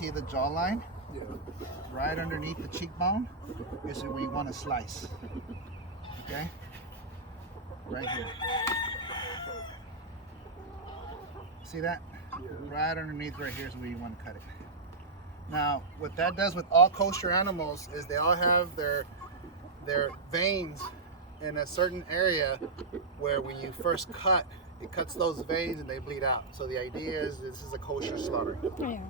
see the jawline? Yeah. Right underneath the cheekbone is where you want to slice. Okay? Right here. See that? Yeah. Right underneath right here is where you want to cut it. Now, what that does with all kosher animals is they all have their veins in a certain area where when you first cut, it cuts those veins and they bleed out. So the idea is this is a kosher slaughter. Yeah.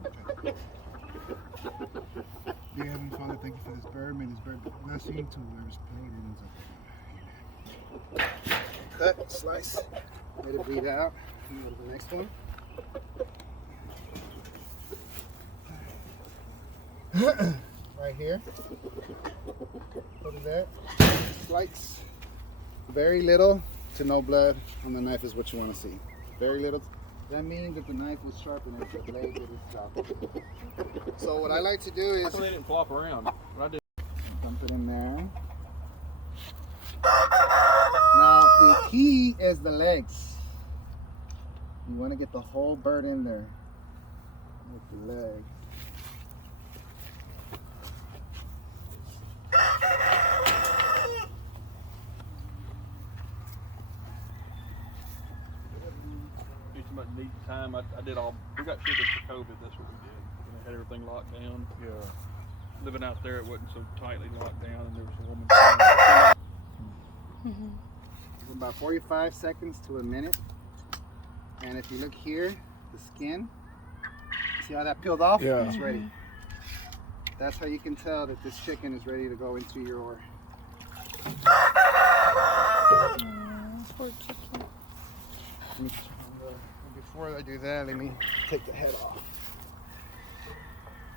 Dear Heavenly Father, thank you for this bird. May this bird bless you to whoever's played it. Cut, slice, let it bleed out. And go to the next one. Right here. Look at that. Slice. Very little to no blood on the knife is what you want to see. Very little. That means that the knife was sharp and it's the blade that is sharp. So what I like to do is How come they didn't flop around? What I did. dump it in there. Now the key is the legs. You want to get the whole bird in there with the leg. Much neat time. I did all. We got chickens for COVID. That's what we did. And they had everything locked down. Yeah. Living out there, it wasn't so tightly locked down, and there was a woman. From about 45 seconds to a minute. And if you look here, the skin. See how that peeled off? Yeah. It's ready. That's how you can tell that this chicken is ready to go into your. Poor chicken. Before I do that, let me take the head off.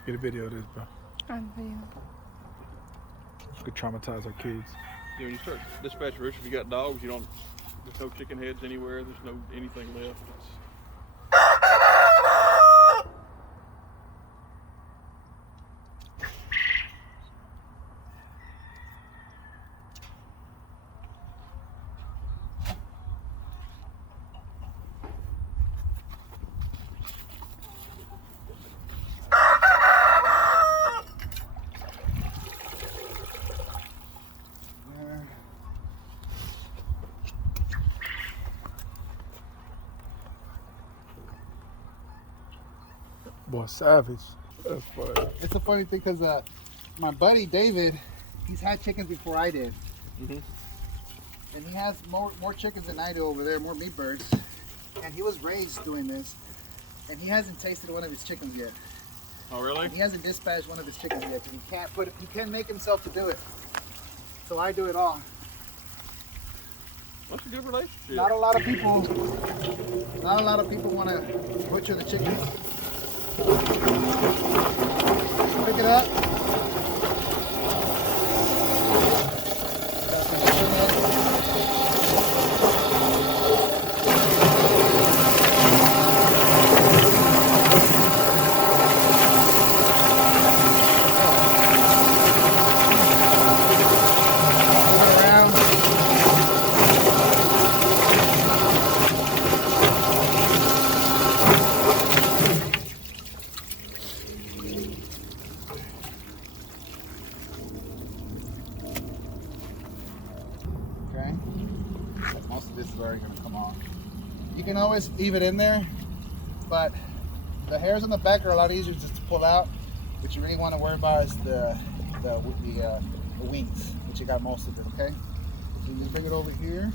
Get a video of this, bro. On video. Could traumatize our kids. You know, you start dispatch routes. If you got dogs, you don't. There's no chicken heads anywhere. There's no anything left. It's, Boy, savage. That's funny. It's a funny thing because my buddy David, he's had chickens before I did. Mhm. And he has more chickens than I do over there, more meat birds. And he was raised doing this. And he hasn't tasted one of his chickens yet. oh really? He hasn't dispatched one of his chickens yet. He can't put it, he can't make himself to do it. So I do it all. That's a good relationship. Not a lot of people want to butcher the chicken. Pick it up. Okay. Most of this is already going to come off. You can always leave it in there, but the hairs on the back are a lot easier just to pull out. What you really want to worry about is the wings, which you got most of it. Okay. So you just bring it over here.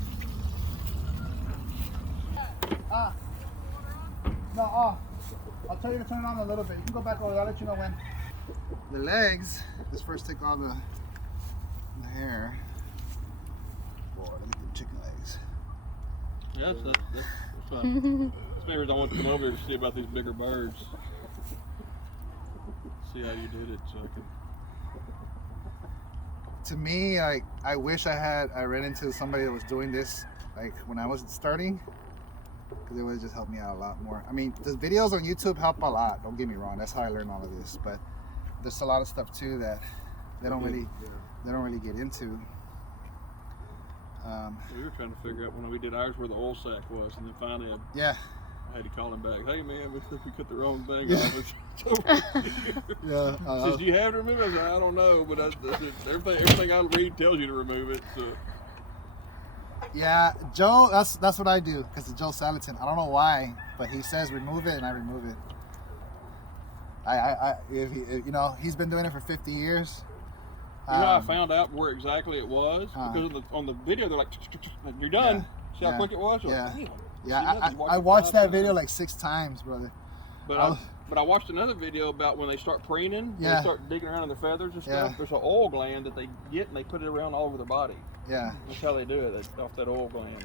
No, I'll tell you to turn it on a little bit. You can go back over. I'll let you know when. The legs. Let's first take all the hair. Boy, let me get chicken legs. Yeah, that's fun. That's maybe I want to come over here to see about these bigger birds. See how you did it, so I can. To me, like, I wish I ran into somebody that was doing this, like, when I was starting, because it would just help me out a lot more. I mean, the videos on YouTube help a lot. Don't get me wrong. That's how I learned all of this. But there's a lot of stuff too that they don't really get into. We were trying to figure out when we did ours where the oil sac was, and then finally, Yeah. I had to call him back. Hey man, we cut the wrong thing off. It's over here. Yeah. He says, you have to remove it? I said, I don't know, but everything I read tells you to remove it. So. Yeah, Joe, that's what I do because of Joe Salatin. I don't know why, but he says remove it and I remove it. He's been doing it for 50 years. You know, I found out where exactly it was because on the video they're like, you're done. See how quick it was? Yeah. Like, yeah, I watched that video like 6 times, brother. But I watched another video about when they start preening, they start digging around in their feathers and stuff. Yeah. There's an oil gland that they get and they put it around all over their body. Yeah. That's how they do it, off that oil gland. I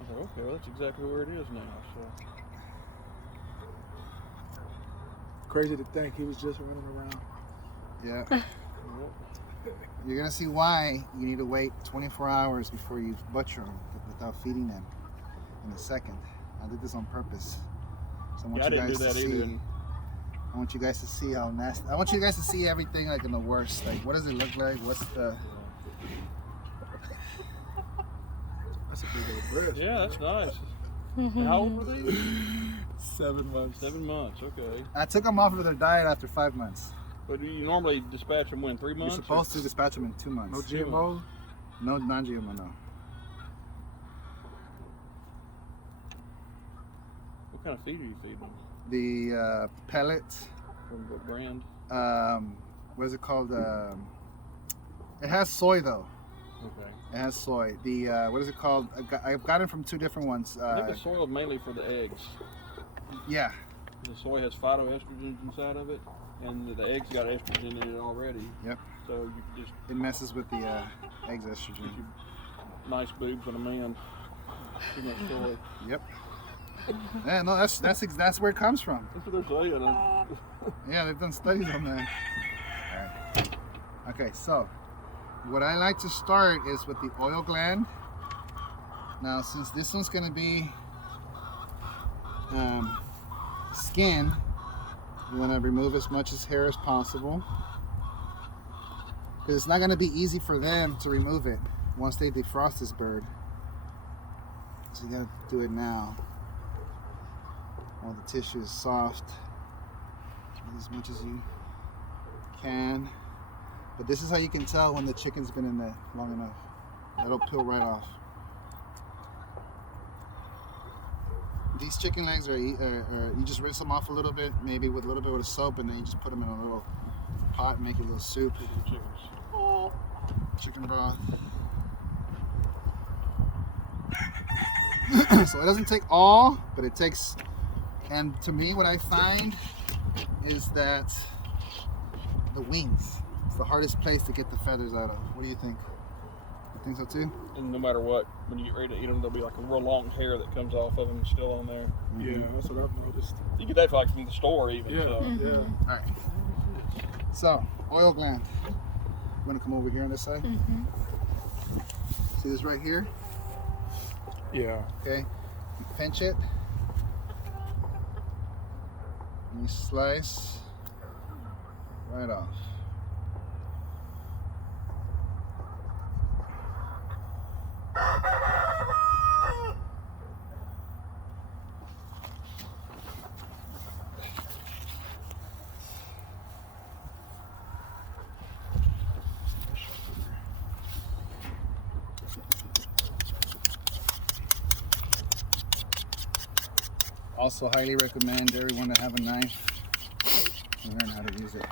was like, okay, well that's exactly where it is now. So. Crazy to think he was just running around. Yeah. You're gonna see why you need to wait 24 hours before you butcher them without feeding them in a second. I did this on purpose. So I didn't do that either. I want you guys to see how nasty. I want you guys to see everything like in the worst. Like, what does it look like? What's the? That's a big old breast. Yeah, that's nice. How old were they? 7 months. 7 months. Okay. I took them off of their diet after 5 months. But you normally dispatch them when 3 months? You're supposed to dispatch them in 2 months. No GMO? No non-GMO. No. What kind of feed are you feeding them? The pellet. From what brand? What is it called? It has soy though. Okay. It has soy. The what is it called? I've got it from 2 different ones. I think it's soy mainly for the eggs. Yeah. The soy has phytoestrogens inside of it, and the eggs got estrogen in it already. Yep. So you just it messes with the eggs estrogen. Nice boobs on a man. Too much soy. Yep. Yeah, no, that's where it comes from. That's what they're saying. Yeah, they've done studies on that. All right. Okay, so what I like to start is with the oil gland. Now, since this one's going to be skin, you want to remove as much as hair as possible because it's not going to be easy for them to remove it once they defrost this bird. So you got to do it now while the tissue is soft, as much as you can. But this is how you can tell when the chicken's been in there long enough. That'll peel right off. These chicken legs are you just rinse them off a little bit, maybe with a little bit of soap, and then you just put them in a little pot and make a little soup. Chicken broth. So it doesn't take all, but it takes. And to me, what I find is that the wings. It's the hardest place to get the feathers out of. What do you think? You think so too? And no matter what, when you get ready to eat them, there'll be like a real long hair that comes off of them still on there. Yeah, that's what I've noticed. You get that like from the store even. Yeah, So. yeah. All right. So, oil gland. I'm gonna come over here on this side. See this right here? Yeah. Okay. You pinch it. And you slice right off. Also highly recommend everyone to have a knife and learn how to use it.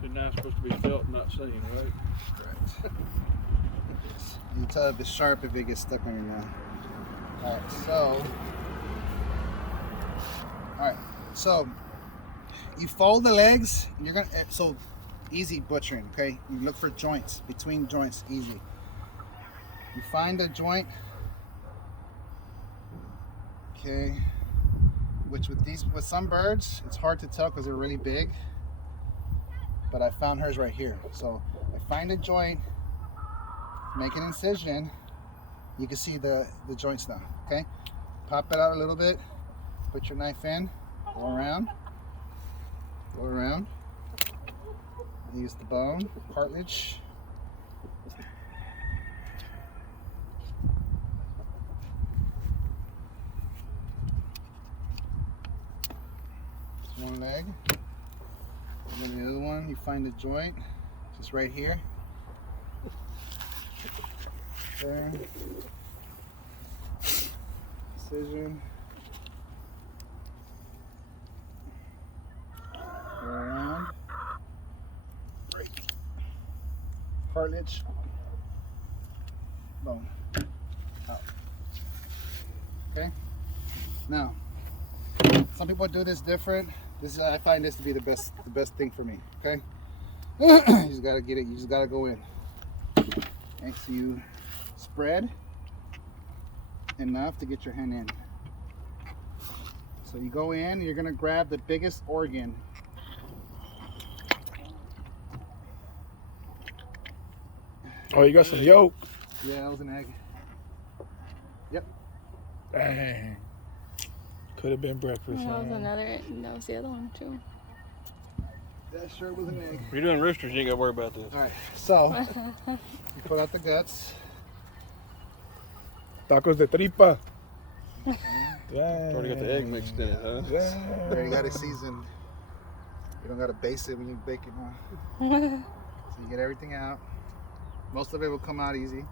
So now it's supposed to be felt, not seen, right? Correct. You can tell if it's sharp if it gets stuck on your nail. Alright, so you fold the legs and you're gonna easy butchering, okay? You look for joints, between joints, easy. You find a joint, okay, which with some birds, it's hard to tell because they're really big, but I found hers right here. So I find a joint, make an incision, you can see the joints now, okay? Pop it out a little bit, put your knife in, go around, use the bone, cartilage, one leg. And then the other one, you find the joint, just right here. There. Incision. Go around. Break. Cartilage. Bone. Out. Okay. Now, some people do this different. I find this to be the best thing for me. Okay. You just gotta get it. You just gotta go in. Okay. So you spread enough to get your hand in. So you go in. You're gonna grab the biggest organ. Oh, you got some yolk. Yeah, that was an egg. Yep. Dang. Could have been breakfast. That was man. another. That was the other one too. That sure was an egg. If you're doing roosters, you ain't got to worry about this. All right. So you pull out the guts. Tacos de tripa. Already got the egg mixed in it, huh? There, you got it seasoned. You don't got to base it when you bake it. Huh? So you get everything out. Most of it will come out easy. You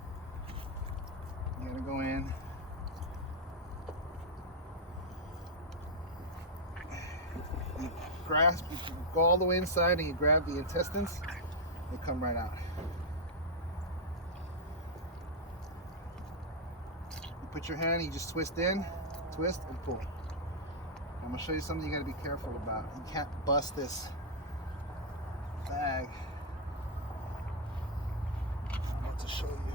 gotta go in. You grasp, you go all the way inside and you grab the intestines, they come right out. You put your hand, you just twist in, twist and pull. I'm gonna show you something you gotta be careful about. You can't bust this bag. To show you.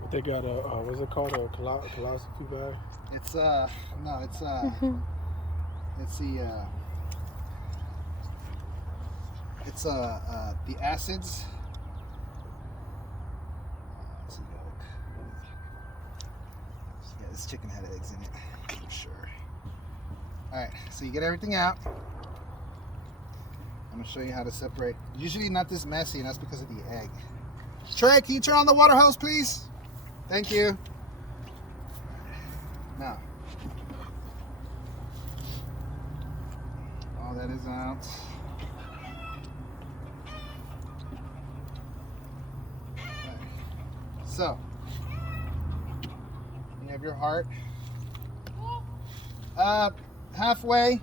But they got a what's it called, a colostomy bag? It's no, it's it's the acids. Let's see, yeah, this chicken had eggs in it for sure. All right, so you get everything out. I'm gonna show you how to separate. Usually not this messy, and that's because of the egg. Trey, can you turn on the water hose, please? Thank you. Now, all that is out. Okay. So, you have your heart. Halfway.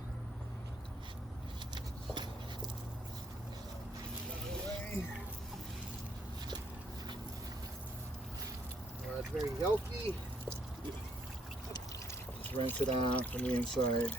It's very yolky. Just rinse it out from the inside.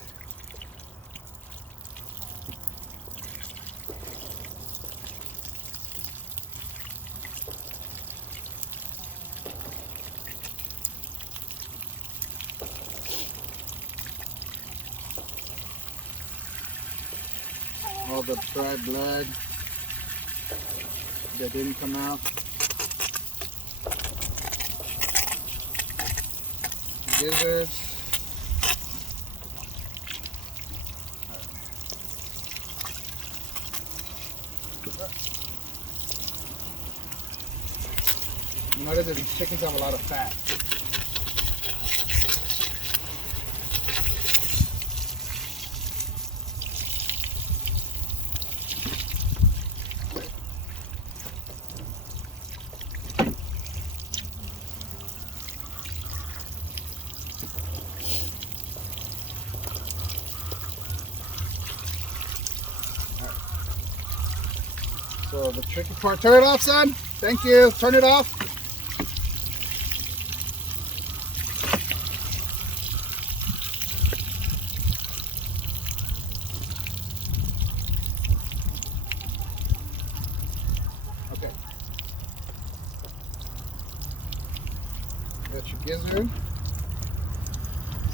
All the dry blood that didn't come out. Gizzards. You notice that these chickens have a lot of fat. So the tricky part, turn it off, son. Thank you. Turn it off. Okay. Got your gizzard.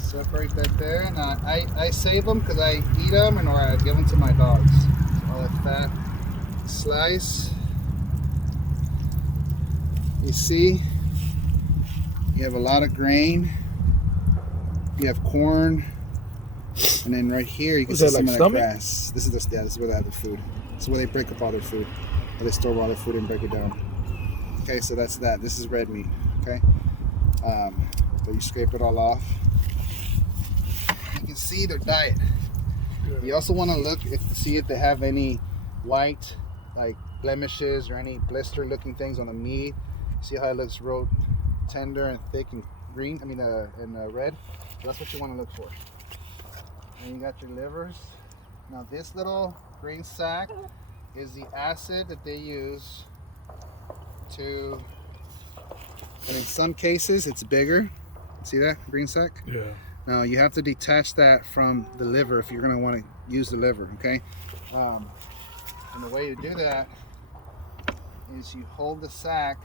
Separate that there. And I save them because I eat them and or I give them to my dogs. So all that fat. Slice. You see, you have a lot of grain. You have corn, and then right here you can see some of that grass. This is this is where they have the food. This is where they break up all their food. Where they store all their food and break it down. Okay, so that's that. This is red meat. Okay, so you scrape it all off. You can see their diet. You also want to look to see if they have any white, like blemishes or any blister-looking things on the meat. See how it looks real tender and thick and green. I mean, and red. That's what you want to look for. And you got your livers. Now this little green sack is the acid that they use to, and in some cases it's bigger. See that green sack? Yeah. Now you have to detach that from the liver if you're going to want to use the liver, okay? And the way you do that is you hold the sack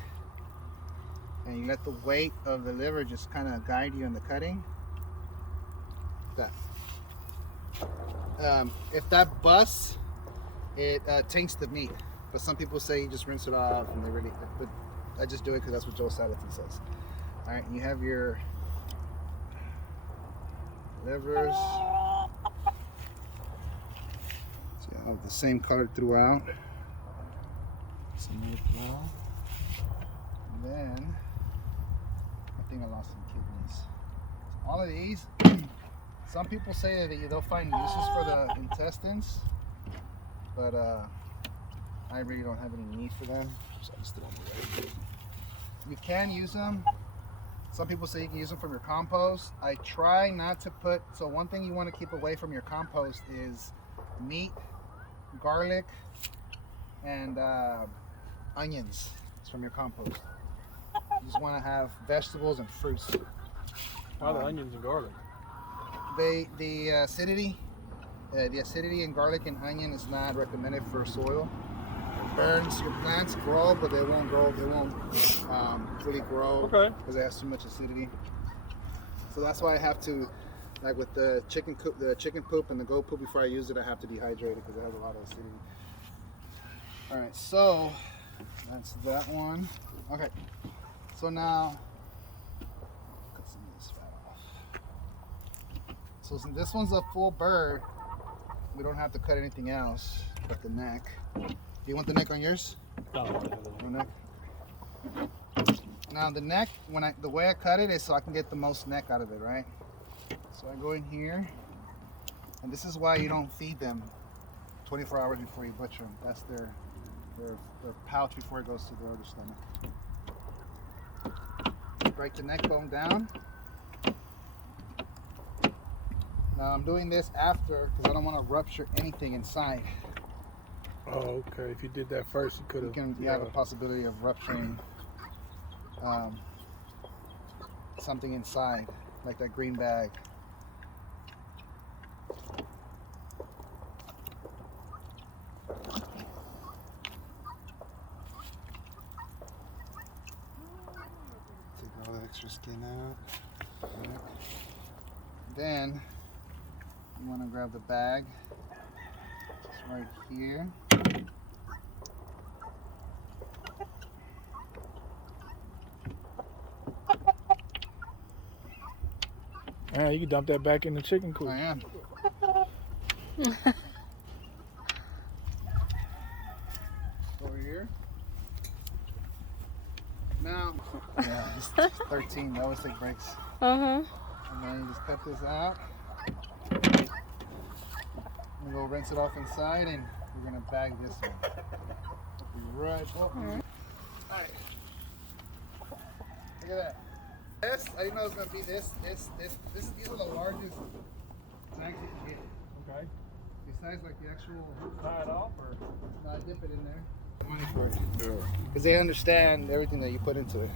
and you let the weight of the liver just kind of guide you in the cutting. That. If that busts, it taints the meat. But some people say you just rinse it off, and they really. But I just do it because that's what Joe Salatin says. All right, you have your livers. So you have the same color throughout. Some meat flow. And then I think I lost some kidneys. All of these. Some people say that they'll find uses for the intestines, but I really don't have any need for them, so I just throw them away. You can use them. Some people say you can use them from your compost. I try not to put, so one thing you want to keep away from your compost is meat, garlic, and onions from your compost. You just want to have vegetables and fruits. Why the onions and garlic? The acidity in garlic and onion is not recommended for soil. It burns your plants grow, but they won't grow. They won't really grow because it has too much acidity. So that's why I have to, like with the chicken poop and the goat poop, before I use it, I have to dehydrate it because it has a lot of acidity. All right, so that's that one. Okay, so now. So since this one's a full bird, we don't have to cut anything else but the neck. Do you want the neck on yours? No. No neck. Now the neck, the way I cut it is so I can get the most neck out of it, right? So I go in here, and this is why you don't feed them 24 hours before you butcher them. That's their pouch before it goes to their other stomach. Break the neck bone down. Now I'm doing this after because I don't want to rupture anything inside. Oh, okay. If you did that first, you could have. You have a possibility of rupturing something inside, like that green bag. Take all the extra skin out. Then you want to grab the bag. It's right here. Yeah, you can dump that back in the chicken coop. I am. Over here. Now, yeah, it's 13. They always take breaks. Uh-huh. And then you just cut this out. And go rinse it off inside, and we're gonna bag this one. Be right up. Alright. Look at that. This, I didn't know it was gonna be this. These are the largest bags you can get. Okay. Besides like the actual. Tie it off or? No, I dip it in there. Money for it. Because they understand everything that you put into it.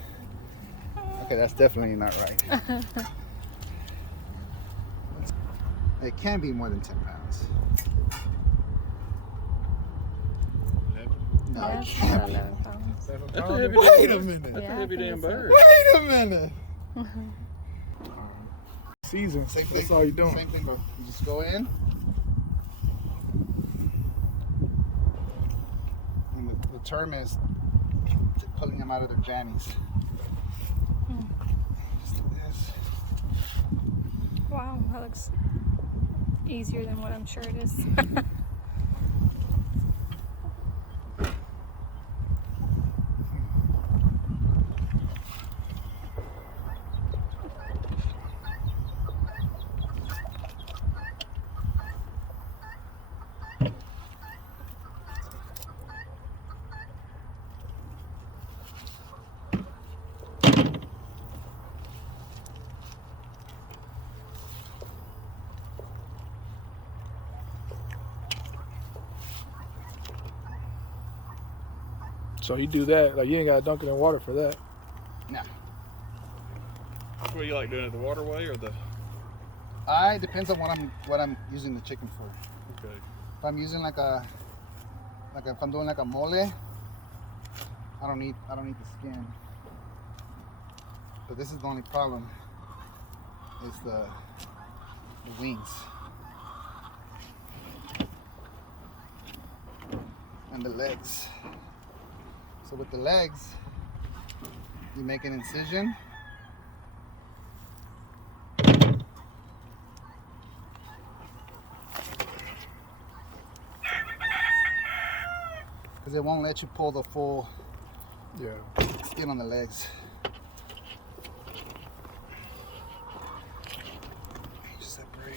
Okay, that's definitely not right. It can be more than 10 pounds. No, Yeah, it it's can't about be. 11 pounds. That's a heavy Wait damn a minute. That's Yeah, a heavy I think damn so. bird. Wait a minute. Season. Same thing. That's all you're doing. Same thing, bro. You just go in. And the term is pulling them out of their jammies. Just do this. Wow, that looks easier than what I'm sure it is. So you do that, like you ain't gotta dunk it in water for that. No. What you like doing it the waterway or the? Depends on what I'm using the chicken for. Okay. If I'm using if I'm doing like a mole, I don't need the skin. But this is the only problem, is the wings and the legs. So with the legs, you make an incision. Because it won't let you pull the full skin on the legs. Separate.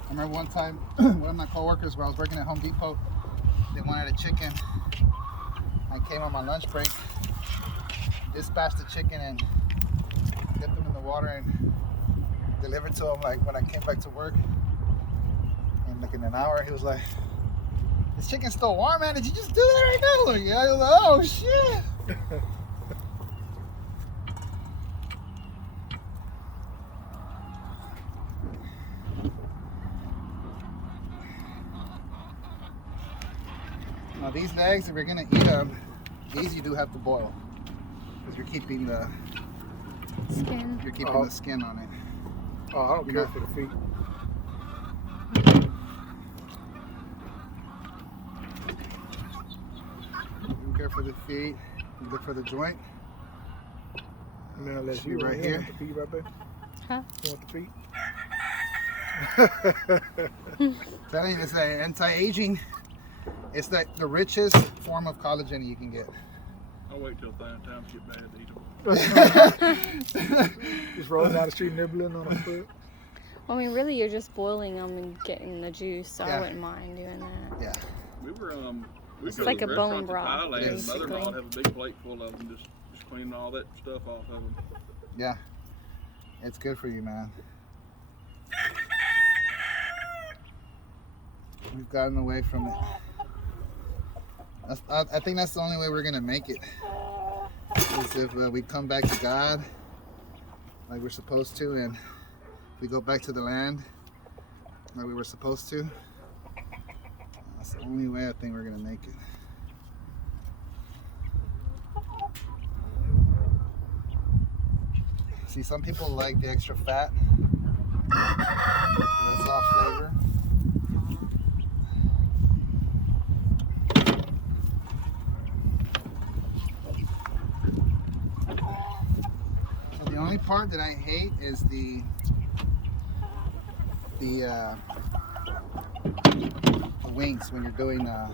I remember one time, one of my coworkers, where I was working at Home Depot, they wanted a chicken. I came on my lunch break, dispatched the chicken, and dipped them in the water and delivered to him. Like when I came back to work, and like in an hour, he was like, "This chicken's still warm, man. Did you just do that right now?" Like, yeah. I was like, "Oh shit." Now these legs, if you're gonna eat them, these you do have to boil, because you're keeping the Skin. You're keeping the skin on it. Oh, I don't care for the feet. You don't care for the feet. You look for the joint. Man, unless Should be you right want here. the feet right there. Huh? You want the feet? Telling you, it's anti-aging. It's like the richest form of collagen you can get. I'll wait till times get bad to eat them. Just rolling down the street nibbling on a foot. Well, I mean, really, you're just boiling them and getting the juice, so Yeah. I wouldn't mind doing that. Yeah. We were It's go to like the a bone restaurants in broth, Thailand. Mother-in-law basically. would have a big plate full of them, just cleaning all that stuff off of them. Yeah. It's good for you, man. We've gotten away from it. I think that's the only way we're gonna make it. Is if we come back to God like we're supposed to, and we go back to the land like we were supposed to. That's the only way I think we're gonna make it. See, some people like the extra fat. That's all flavor. So the only part that I hate is the wings when you're doing a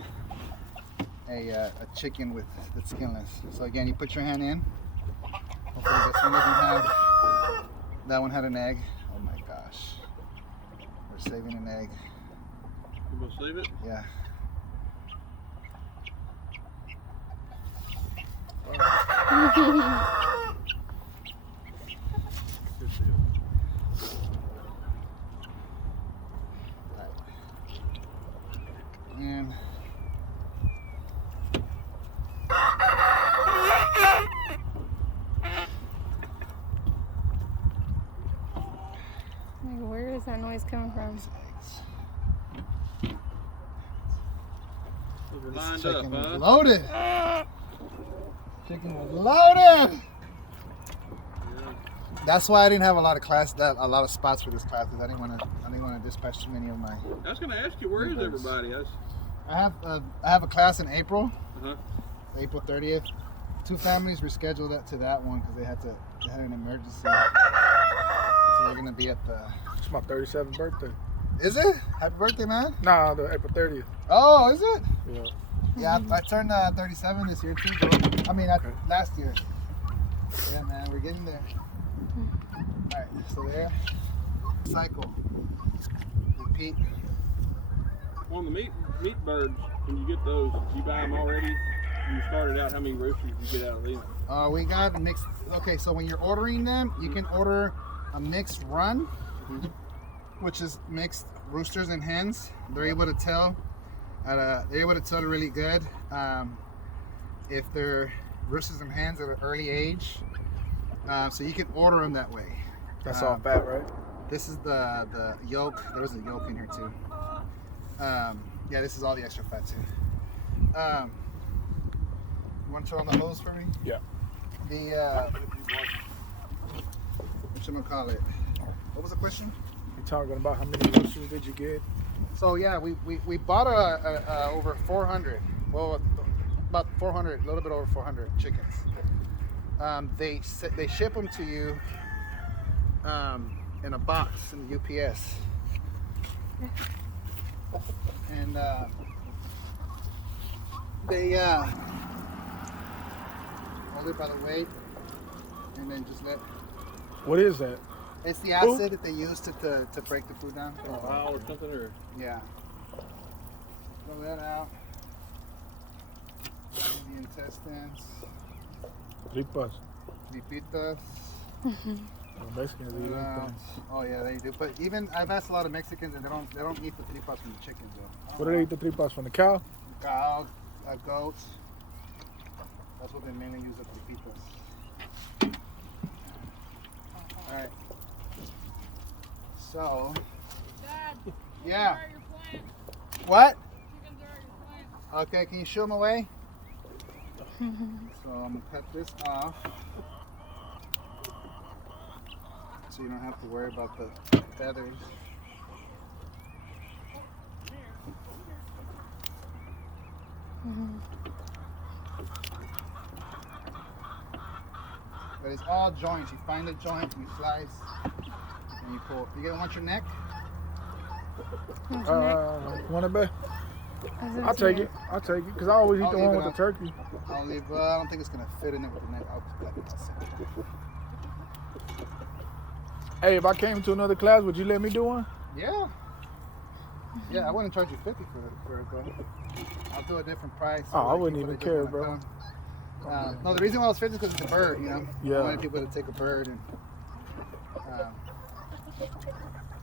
chicken with that's skinless. So again, you put your hand in. Hopefully this one doesn't have. That one had an egg. Oh my gosh. We're saving an egg. You gonna save it? Yeah. Good deal. And Like, where is that noise coming from? Those were this lined chicken up, was huh? loaded. Chicken was loaded. Yeah. That's why I didn't have a lot of spots for this class, because I didn't want to dispatch too many of my. I was gonna ask you, where is everybody? I have a class in April, Uh-huh. April 30th. 2 families rescheduled that to that one because they had an emergency. So they're gonna be at the. It's my 37th birthday. Is it? Happy birthday, man! Nah, the April 30th. Oh, is it? Yeah. Yeah, I turned 37 this year too, bro. I mean, last year. Yeah, man, we're getting there. All right, so there. Cycle. Repeat. On the meat birds, when you get those, you buy them already. You started out. How many roosters you get out of them? We got mixed. Okay, so when you're ordering them, you can order a mixed run, which is mixed roosters and hens. They're able to tell. They're able to tell really good if they're roosters and hens at an early age. So you can order them that way. That's all fat, right? This is the yolk. There was a yolk in here too. Yeah, this is all the extra fat too. You want to turn on the hose for me? Yeah. The whatchamacallit? What was the question? You're talking about how many roosters did you get? So yeah, we bought over 400. Well, about 400, a little bit over 400 chickens. They ship them to you in a box in the UPS, and they hold it by the weight, and then just let. What is that? It's the acid that they use to break the food down. Wow, or something, or Yeah. Throw that out. The intestines. Tripas. Tripitas. The Mexicans eat anything. Oh yeah, they do. But even I've asked a lot of Mexicans, and they don't eat the tripas from the chickens though. What do they eat the tripas from? The cow? Cows, goats. That's what they mainly use the tripitas. All right. So. Dad, Yeah. chickens are your plant. What? Chickens are your plant. Okay, can you shoo them away? So I'm gonna cut this off, so you don't have to worry about the feathers. But it's all joints. You find the joint, you slice, and you pull. You gonna want your neck? Want it back? I'll take it. I'll take it. Because I always eat I'll the leave one it with the out. turkey. I'll leave. I don't think it's gonna fit in it with the neck. I'll cut it myself. Hey, if I came to another class, would you let me do one? Yeah. Yeah, I wouldn't charge you 50 for it, bro. I'll do a different price. Oh, I like wouldn't people even that just care, wanna bro. come. No, the reason why I was 50 is because it's a bird, you know? Yeah. I wanted people to take a bird. And,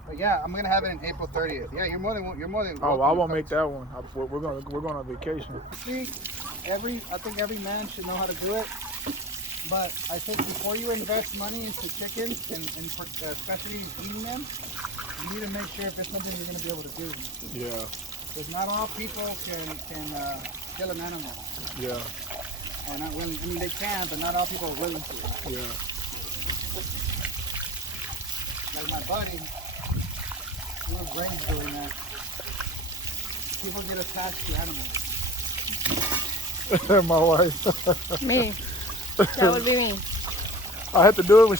but yeah, I'm gonna have it in April 30th. Yeah, you're more than Oh, welcome I to won't come. make that one. We're going on vacation. See, I think every man should know how to do it. But I think before you invest money into chickens, and especially feeding them, you need to make sure if it's something you're going to be able to do. Yeah. Because not all people can kill an animal. Yeah. Or not willing. I mean, they can, but not all people are willing to. Yeah. Like my buddy, he was raised doing that. People get attached to animals. My wife. Me. That would be me. I had to do it when